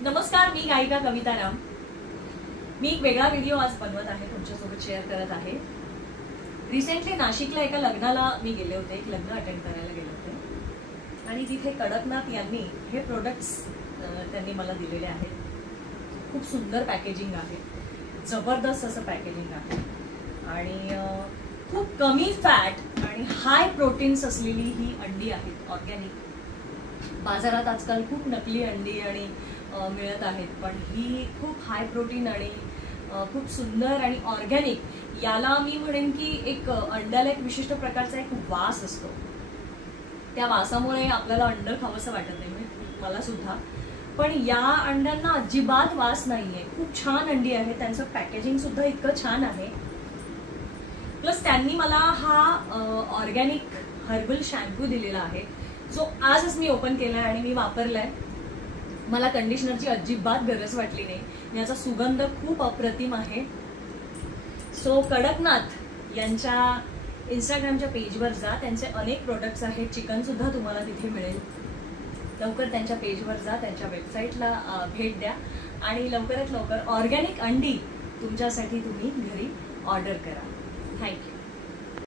नमस्कार, मी गायिका कविता राम। मी एक वेगळा व्हिडिओ आज बनवत आहे, तुमच्यासोबत शेअर करत आहे। रिसेंटली नाशिकला एका लग्नाला मी गेले होते, एक लग्न अटेंड करायला गेले होते आणि तिथे कडकनाथ यांनी हे प्रोडक्ट्स त्यांनी मला दिलेले आहेत। खूप सुंदर पॅकेजिंग आहे, जबरदस्त असं पॅकेजिंग आहे आणि खूप कमी फॅट आणि हाय प्रोटीन्स असलेली ही अंडी आहेत, ऑर्गॅनिक। बाजारात आजकाल खूप नकली अंडी आणि मिळत आहेत, पण ही खूप हाय प्रोटीन आणि खूप सुंदर आणि ऑर्गॅनिक। याला मी म्हणेन की एक अंड्याला एक विशिष्ट प्रकारचा एक वास असतो, त्या वासामुळे आपल्याला अंड खावंसं वाटत नाही, मला सुद्धा। पण या अंड्यांना अजिबात वास नाहीये, खूप छान अंडी आहे, त्यांचं पॅकेजिंग सुद्धा इतकं छान आहे। प्लस त्यांनी मला हा ऑर्गॅनिक हर्बल शॅम्पू दिलेला आहे, जो आजच मी ओपन केलाय आणि मी वापरलाय। मला कंडिशनरची अजिबात गरज वाटली नाही, याचा सुगंध खूप अप्रतिम आहे। सो कडकनाथ यांच्या इंस्टाग्रामच्या पेजवर जा, त्यांचे अनेक प्रोडक्ट्स आहेत, चिकन सुद्धा तुम्हाला तिथे मिळेल। लवकर त्यांच्या पेजवर जा, त्यांच्या वेबसाईटला भेट द्या आणि लवकरात लवकर ऑर्गॅनिक अंडी तुमच्यासाठी तुम्ही घरी ऑर्डर करा। थँक्यू।